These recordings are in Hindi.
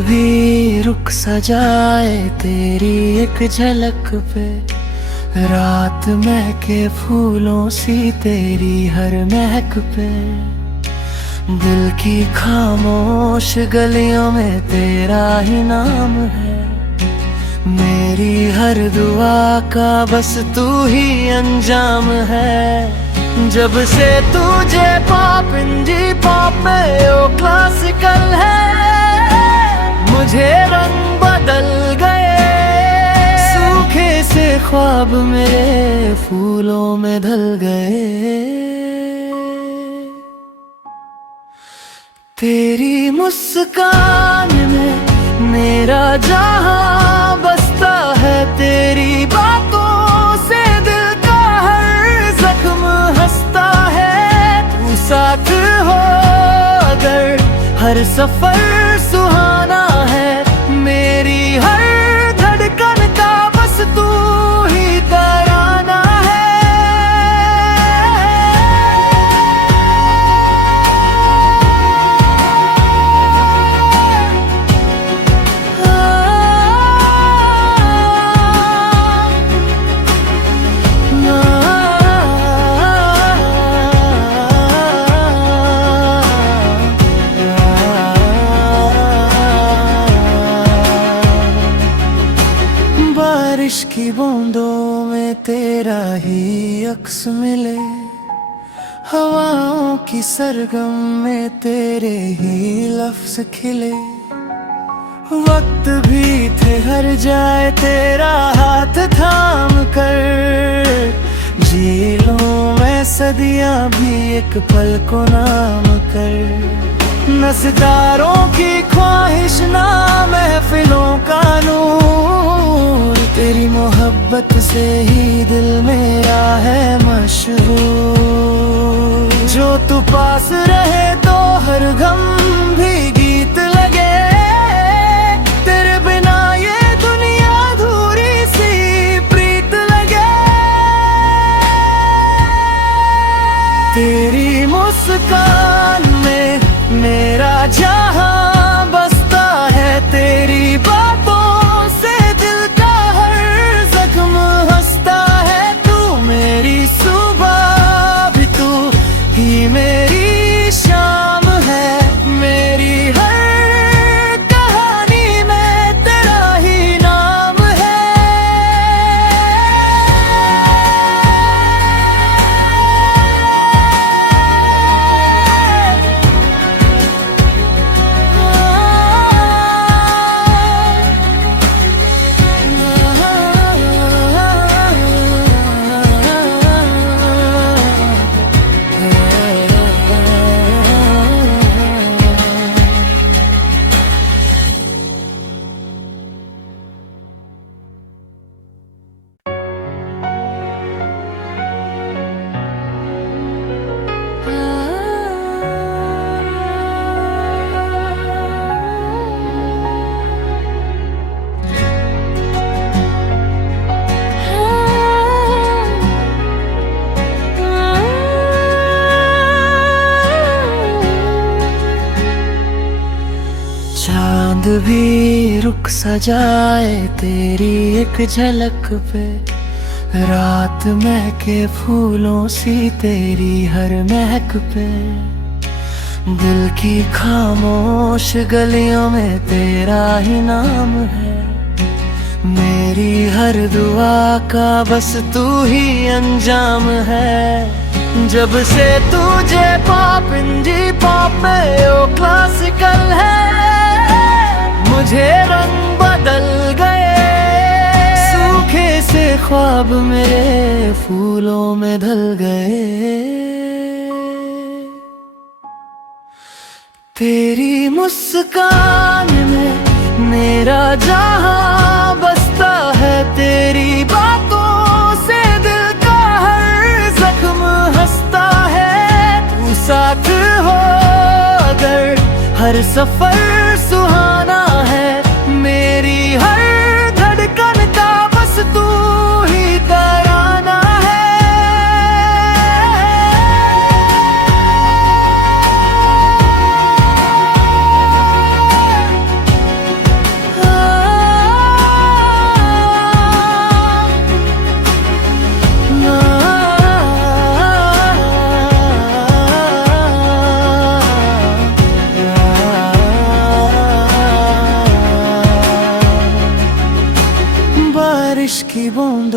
भी रुक सजाए तेरी एक झलक पे, रात महके फूलों सी तेरी हर महक पे। दिल की खामोश गलियों में तेरा ही नाम है, मेरी हर दुआ का बस तू ही अंजाम है। जब से तुझे पॉप इंडी पॉप में ओ क्लासिकल है, मुझे रंग बदल गए, सूखे से ख्वाब मेरे फूलों में ढल गए। तेरी मुस्कान में मेरा जहां बसता है, तेरी बातों से दिल का हर जख्म हंसता है। तू साथ हो अगर हर सफर सुहाना है, मेरी हर धड़कन का बस तू ही तराना है। बारिश की बूंदों में तेरा ही अक्स मिले, हवाओं की सरगम में तेरे ही लफ्ज खिले। वक्त भी ठहर जाए तेरा हाथ थाम कर, जी लूं मैं सदियां भी एक पल को नाम कर। न सितारों की ख्वाहिश ना महफिलों का नूर, तेरी मोहब्बत से ही दिल मेरा है मशहूर। जो तू पास रहे तो हर गम भी गीत लगे, तेरे बिना ये दुनिया अधूरी सी प्रीत लगे। तेरी मुस्कान में मेरा जहां बसता है, तेरी बातों से दिल का हर जख्म हंसता है। तू मेरी सुबह भी तू ही मेरी शाम है, मेरी हर कहानी में तेरा ही नाम है। चांद भी रुक सजाए तेरी एक झलक पे, रात महके फूलों सी तेरी हर महक पे। दिल की खामोश गलियों में तेरा ही नाम है, मेरी हर दुआ का बस तू ही अंजाम है। जब से तुझे पॉप इंडी पॉप में ओ क्लासिकल है, मुझे रंग बदल गए, सूखे से ख्वाब मेरे फूलों में ढल गए। तेरी मुस्कान में मेरा जहां बसता है, तेरी बातों से दिल का हर जख्म हंसता है। तू साथ हो अगर हर सफर सुहाना है, मेरी हर धड़कन का बस तू ही तराना है।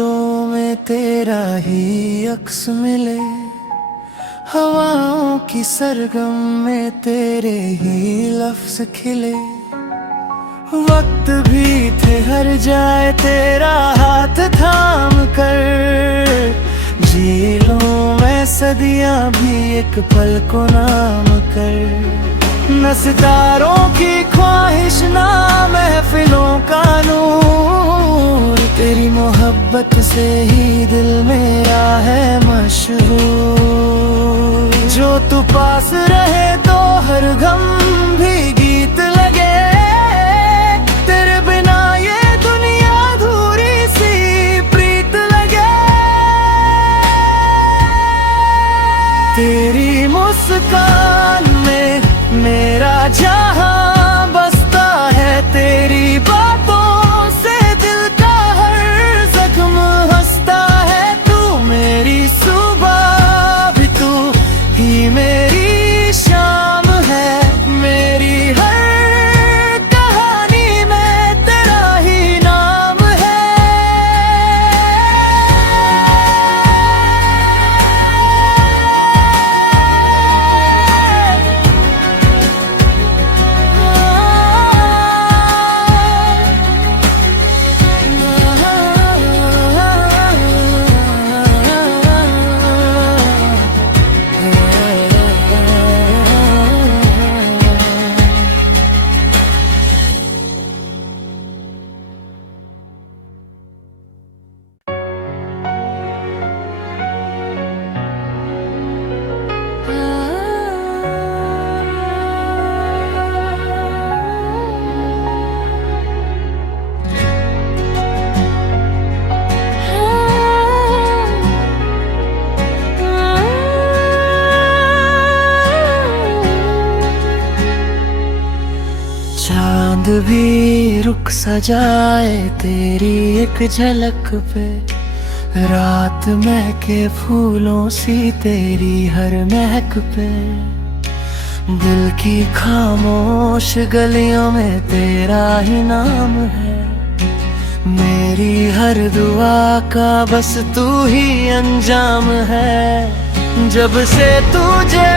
बादलों में तेरा ही अक्स मिले, हवाओं की सरगम में तेरे ही लफ्ज खिले। वक्त भी ठहर जाए तेरा हाथ थाम कर, जी लूं मैं सदियां भी एक पल को नाम कर। न सितारों की ख्वाहिश ना महफिलों का नूर, तेरी मोहब्बत से ही दिल मेरा है मशहूर। जो तू पास रहे तो हर गम भी गीत लगे, तेरे बिना ये दुनिया अधूरी सी प्रीत लगे। तेरी मुस्कान में मेरा जहां बसता है, तेरी बातों से दिल का हर जख्म हंसता है। तू मेरी सुबह भी तू ही मेरी शाम है, मेरी हर कहानी में तेरा ही नाम है। चांद भी रुक सजाए तेरी एक झलक पे, रात महके फूलों सी तेरी हर महक पे। दिल की खामोश गलियों में तेरा ही नाम है, मेरी हर दुआ का बस तू ही अंजाम है। जब से तुझे